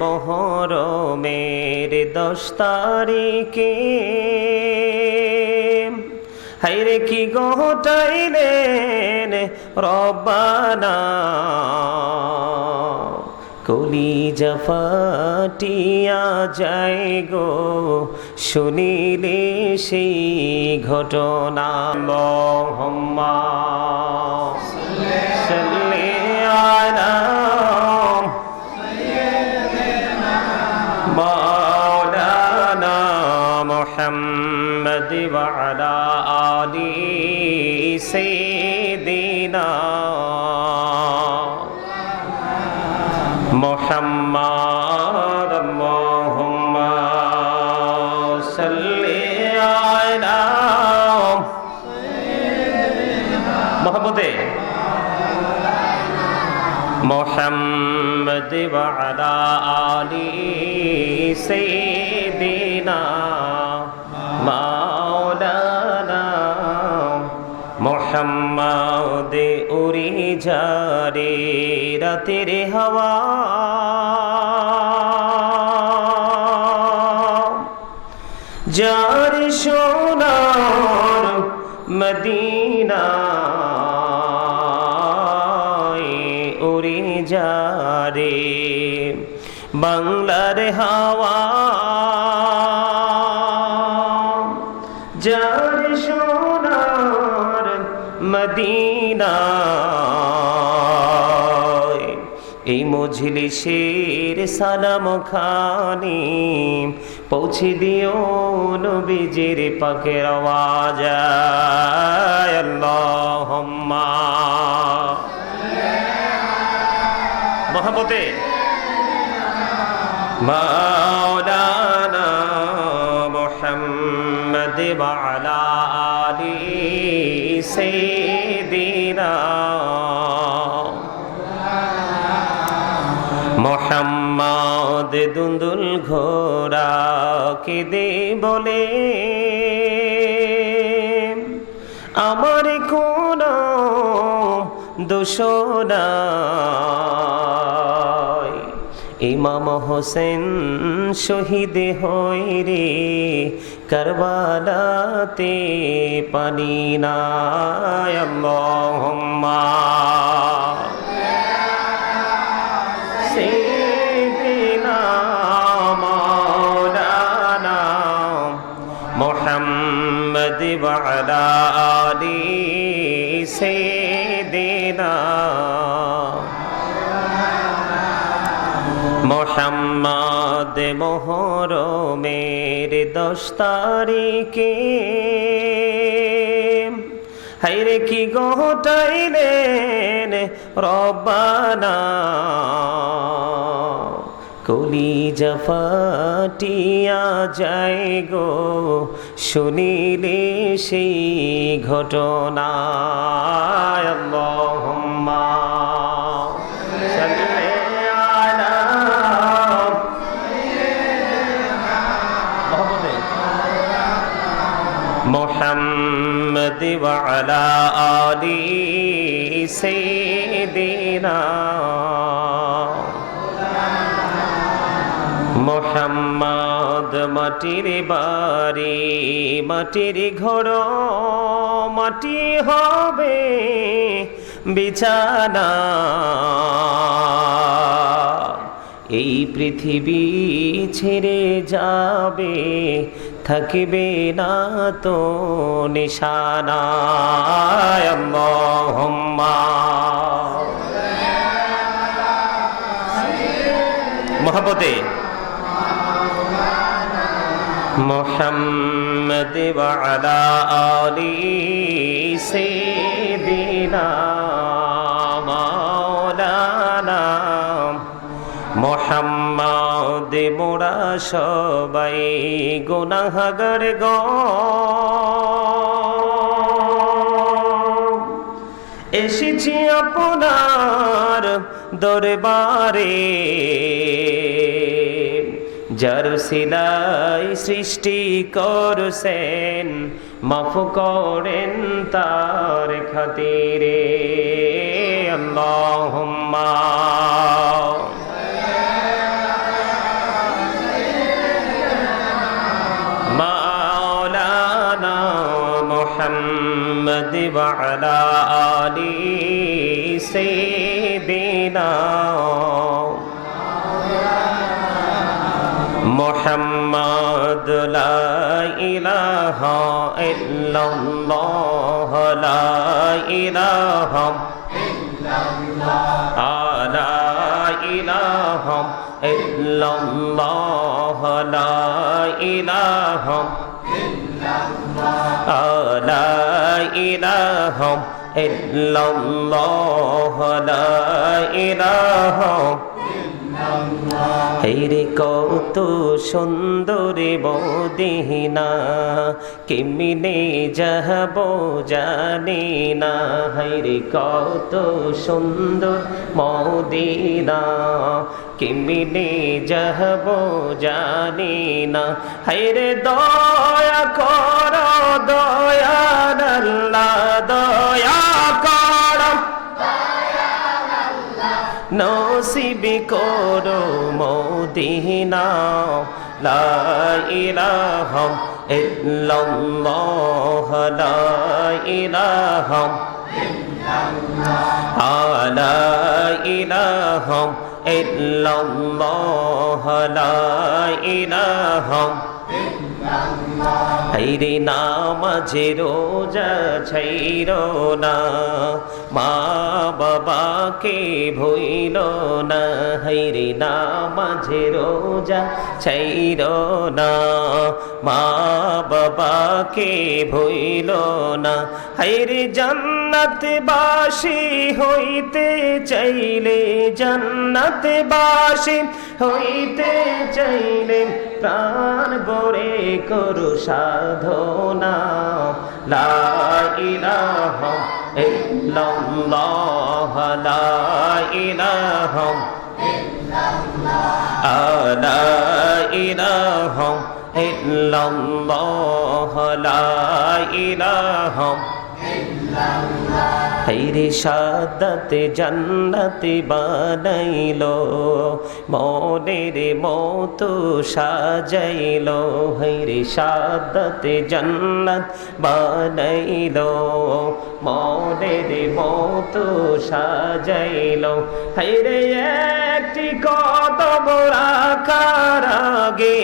মোহরমের 10 তারিখে হায়রে কি ঘটাইলেন রব্বানা, কলিজা ফাটিয়া যায় গো শুনিলে সেই ঘটনা। আল্লাহুম্মা সাল্লি আলা মাওলানা মুহাম্মদ ওয়া আলা আলি সাইয়্যিদিনা মুহাম্মদ। আল্লাহুম্মা সাল্লি আলা মুহাম্মদে মুহাম্মদ ওয়া আলা আলি সাইয়্যিদিনা মাওলানা মুহাম্মদ। উড়ে যারে রাতের হাওয়া, যার সোনার মদিনা উড়ে যারে বাংলার হাওয়া, যার সোনার মদিনা। এই মজলিসের সালাম খানি পৌঁছে দিও নবীজির পাকের আওয়াজ। আল্লাহুম্মা মহব্বতে মাওলানা মুহাম্মদ ওয়া আলা আলি সাইয়্যিদিনা মুহাম্মদ। দুন্দুল ঘোড়া কেঁদে বলে আমার কোনো দোষ নাই, ইমাম হোসেন শহীদ হই রে কারবালাতে পানি নাই। আল্লাহুম্মা সাইয়্যিদিনা মাওলানা মুহাম্মদ ওয়া আলা আলি সাইয়্যিদিনা মুহাম্মদ। মোহরমের 10 তারিখে হায়রে কি ঘটাইলেন রব্বানা, কলিজা ফাটিয়া যায় গো শুনিলে সেই ঘটনা। আল্লাহুম্মা সাল্লি আলা মুহাম্মদ ওয়া আলা আলি সাইয়্যিদিনা মুহাম্মদ। মাটির বাড়ি মাটির ঘর মাটি হবে বিছানা, এই পৃথিবী ছেড়ে যাবে থাকবে না তো নিশানা। আল্লাহুম্মা মহব্বতে মুহাম্মদ ওয়া আলা আলি সাইয়্যিদিনা মাওলানা মুহাম্মদ। মোরা সবাই গুনাহগার গো এসেছি আপনার দরবারে, যার সিলাই সৃষ্টি করছেন মাফ করেন তার খাতিরে। আল্লাহুম্মা وعلى آل سيدنا محمد لا إله إلا الله لا إله إلا الله لا إله إلا الله لا إله إلا الله لا إله إلا الله لا إله হেরে কত সুন্দর মদিনা কেমনে যাব জানি না হেরে কত সুন্দর মদিনা কেমনে যাব জানি না হেরে দয়া কর দয়াল আল্লাহ দয়া কর নসিব করো মদিনা লা ইলাহা ইল্লাল্লাহ লা ইলাহা ইল্লাল্লাহ লা ইলাহা ইল্লাল্লাহ লা ইলাহা হাইরে নামাজে রোজা ছাইরো না মা বাবাকে ভুইল না হাইরে নামাজে রোজা ছাইরো না মা বাবাকে ভুইল না হাইরে জান্নাতবাসী হইতে চাইলে জান্নাতবাসী হইতে চাইলে প্রাণ ভরে করু সাধনা লা ইলাহা ইল্লাল্লাহ লা ইলাহা ইল্লাল্লাহ লা ইলাহা ইল্লাল্লাহ লা ইলাহা হাইরে সাদাতে জান্নাতে বানাইলো মনের মতো সাজাইলো হাইরে সাদাতে জান্নাত বানাইলো মনের মতো সাজাইলো হাইরে একটি কদম রাখার আগে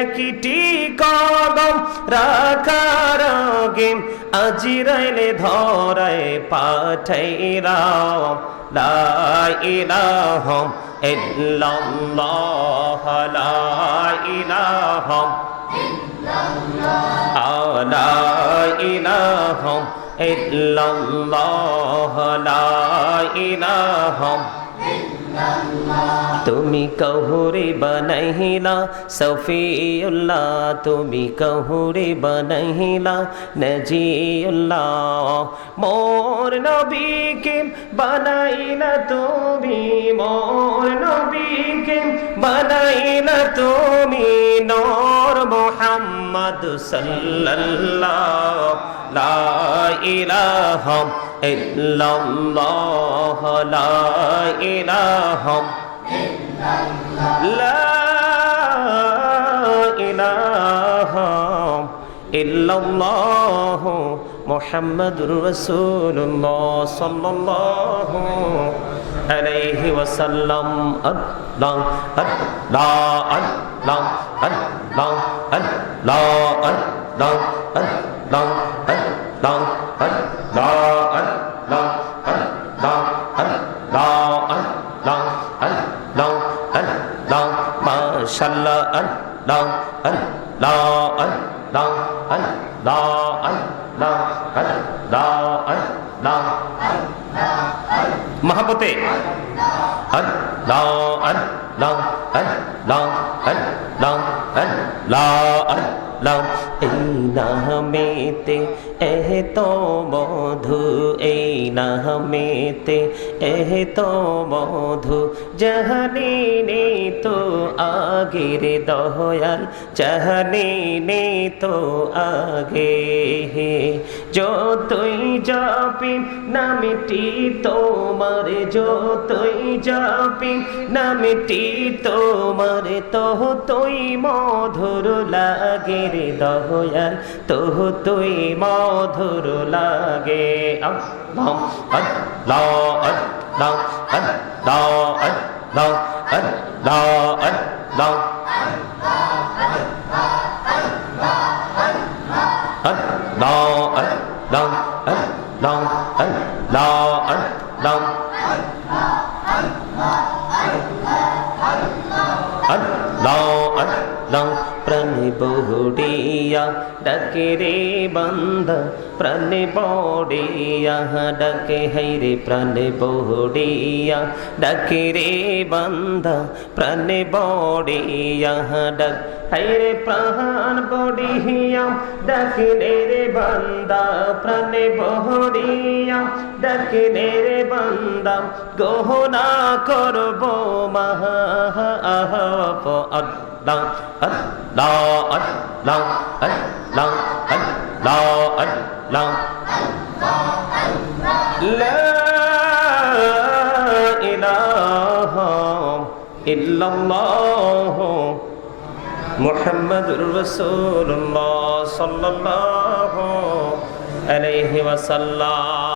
একটি কদম রাখার আগে আজরাইলে ধরায় পাঠাইলাম লা ইলাহা ইল্লাল্লাহ লা ইলাহা ইল্লাল্লাহ লা ইলাহা ইল্লাল্লাহ লা ইলাহা তুমি কহুরে বানাইলা সফিউল্লাহ তুমি কহুরে বানাইলা নজিউল্লাহ মোর নবীকে বানাইলা তুমি মোর নবীকে বানাইলা তুমি নূর মুহাম্মদ সাল্লাল্লাহ লা ইলাহা ইল্লাল্লাহ লা ইলাহা লা ইলাহা ইল্লাল্লাহ মুহাম্মাদুর রাসূলুল্লাহ সাল্লাল্লাহু আলাইহি ওয়াসাল্লাম আল্লাহ আল্লাহ আল্লাহ আল্লাহ আল্লাহ আল্লাহ আল্লাহ আল্লাহ মাশাআল্লাহ আল্লাহ আল্লাহ আল্লাহ আল্লাহ আল্লাহ আল্লাহ আল্লাহ মহব্বতে আল্লাহ আল্লাহ আল্লাহ আল্লাহ আল্লাহ আল্লাহ এই নামেতে এতো মধু এই নামেতে এতো মধু জাহানি নে তো আগের দয়াল জাহানি নে তো আগে যতই জপি নামটি তোমার, যতই জপি নামটি তোমার, ততই মধুর লাগে রে দয়াল, ততই মধুর লাগে। আল্লাহ আল্লাহ আল্লাহ আল্লাহ আল্লাহ আল্লাহ আল্লাহ প্রাণে বড়িয়া ডাকে রে বান্দা, প্রাণে বড়িয়া ডাকে হাইরে, প্রাণে বড়িয়া ডাকে রে বান্দা, প্রাণে বড়িয়া ডাক হাইরে, প্রাণ বড়িয়া ডাকে রে বান্দা, প্রাণে বড়িয়া ডাকে রে বান্দা, গহনা করব মহা আহব আল্লাহ আল্লাহ আল্লাহ আল্লাহ আল্লাহ আল্লাহ লা ইলাহা ইল্লাল্লাহ মুহাম্মাদুর রাসূলুল্লাহ সাল্লাল্লাহু আলাইহি ওয়াসাল্লাম।